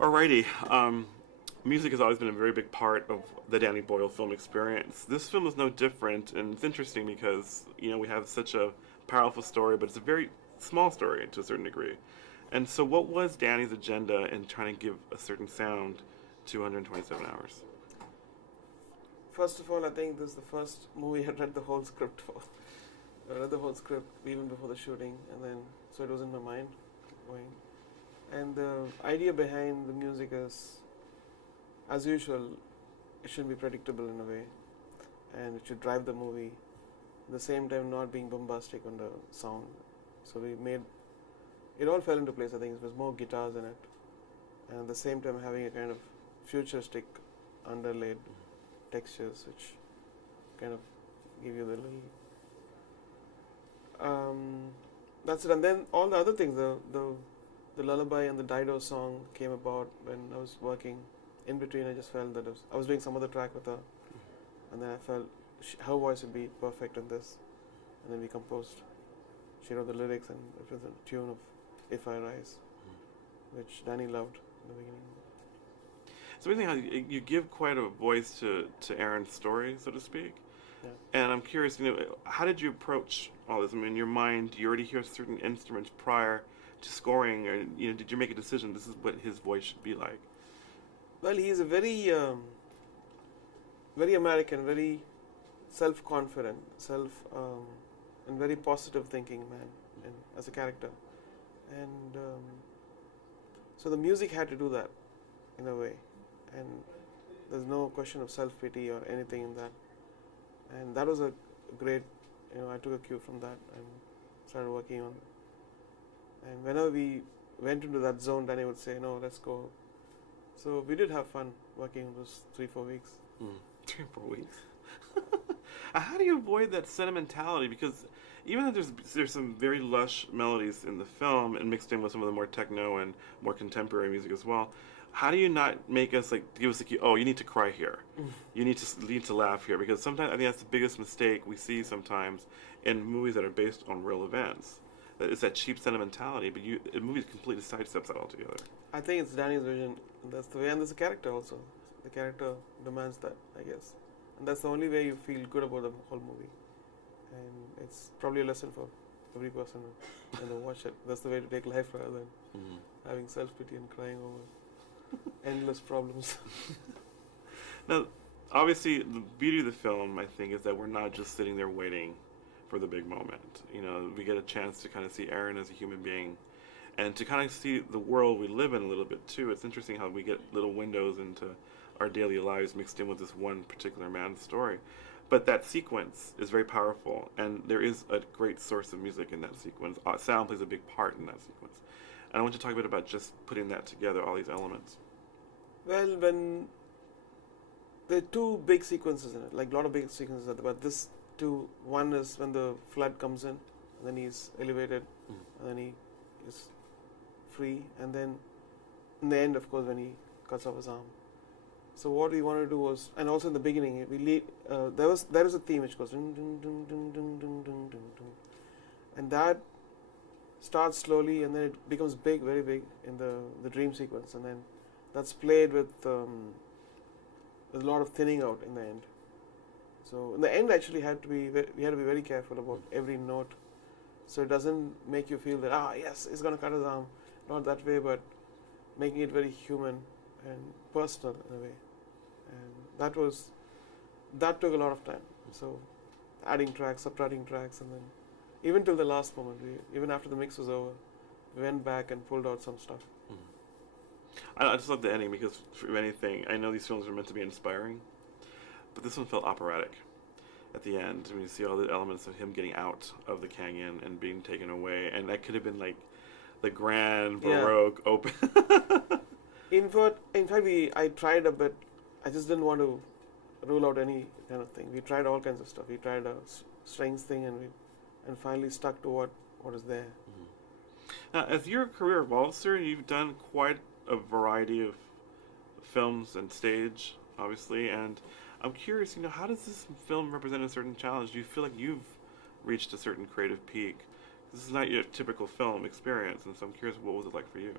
Alrighty. Music has always been a very big part of the Danny Boyle film experience. This film is no different, and it's interesting because we have such a powerful story, but it's a very small story to a certain degree. And so, what was Danny's agenda in trying to give a certain sound to 127 Hours? First of all, I think this is the first movie I read the whole script for. I read the whole script even before the shooting, and then so it was in my mind going. And the idea behind the music is, as usual, it should be predictable in a way, and it should drive the movie. At the same time, not being bombastic on the sound. So we made it all fell into place. I think it was more guitars in it, and at the same time having a kind of futuristic underlaid textures, which kind of give you the little. That's it. And then all the other things, the lullaby and the Dido song came about when I was working. In between, I just felt that I was doing some other track with her, and then I felt her voice would be perfect in this. And then we composed. She wrote the lyrics, and it was a tune of "If I Rise," which Danny loved in the beginning. It's amazing how you give quite a voice to Aaron's story, so to speak. Yeah. And I'm curious, how did you approach all this? I mean, in your mind, do you already hear certain instruments prior to scoring, or did you make a decision? This is what his voice should be like. Well, he's a very, very American, very self-confident, and very positive thinking man, as a character, and so the music had to do that, in a way, and there's no question of self-pity or anything in that, and that was a great, I took a cue from that and started working on it. And whenever we went into that zone, Danny would say, "No, let's go." So we did have fun working those 3-4 weeks. 3 or 4 weeks. How do you avoid that sentimentality? Because even though there's some very lush melodies in the film and mixed in with some of the more techno and more contemporary music as well, how do you not make us give us the cue? Oh, you need to cry here. You need to laugh here, because sometimes I think that's the biggest mistake we see sometimes in movies that are based on real events. It's that cheap sentimentality, but the movie completely sidesteps that altogether. I think it's Danny's vision. That's the way, and there's a character also. The character demands that, I guess, and that's the only way you feel good about the whole movie. And it's probably a lesson for every person when they watch it. That's the way to take life, rather than having self-pity and crying over endless problems. Now, obviously, the beauty of the film, I think, is that we're not just sitting there waiting for the big moment. We get a chance to kind of see Aaron as a human being, and to kind of see the world we live in a little bit too. It's interesting how we get little windows into our daily lives mixed in with this one particular man's story. But that sequence is very powerful, and there is a great source of music in that sequence. Sound plays a big part in that sequence. And I want you to talk a bit about just putting that together, all these elements. Well, when there are two big sequences in it, like a lot of big sequences, but this two, one is when the flood comes in, and then he's elevated, and then he is free, and then in the end, of course, when he cuts off his arm. So what we wanted to do was, and also in the beginning, there is a theme which goes dun, dun, dun, dun, dun, dun, dun, dun, dun. And that starts slowly, and then it becomes big, very big in the dream sequence, and then that's played with a lot of thinning out in the end. So in the end, actually, we had to be very careful about every note, so it doesn't make you feel that yes, he's gonna cut his arm, not that way, but making it very human and personal in a way, and that took a lot of time. So adding tracks, subtracting tracks, and then even till the last moment, even after the mix was over, we went back and pulled out some stuff. I just love the ending, because for anything, I know these films are meant to be inspiring, but this one felt operatic at the end. I mean, you see all the elements of him getting out of the canyon and being taken away, and that could have been like the grand Baroque open. In fact, I tried a bit. I just didn't want to rule out any kind of thing. We tried all kinds of stuff. We tried a strings thing, and finally stuck to what is there. Now, as your career evolves, sir, you've done quite a variety of films and stage, obviously, and I'm curious, how does this film represent a certain challenge? Do you feel like you've reached a certain creative peak? This is not your typical film experience, and so I'm curious, what was it like for you?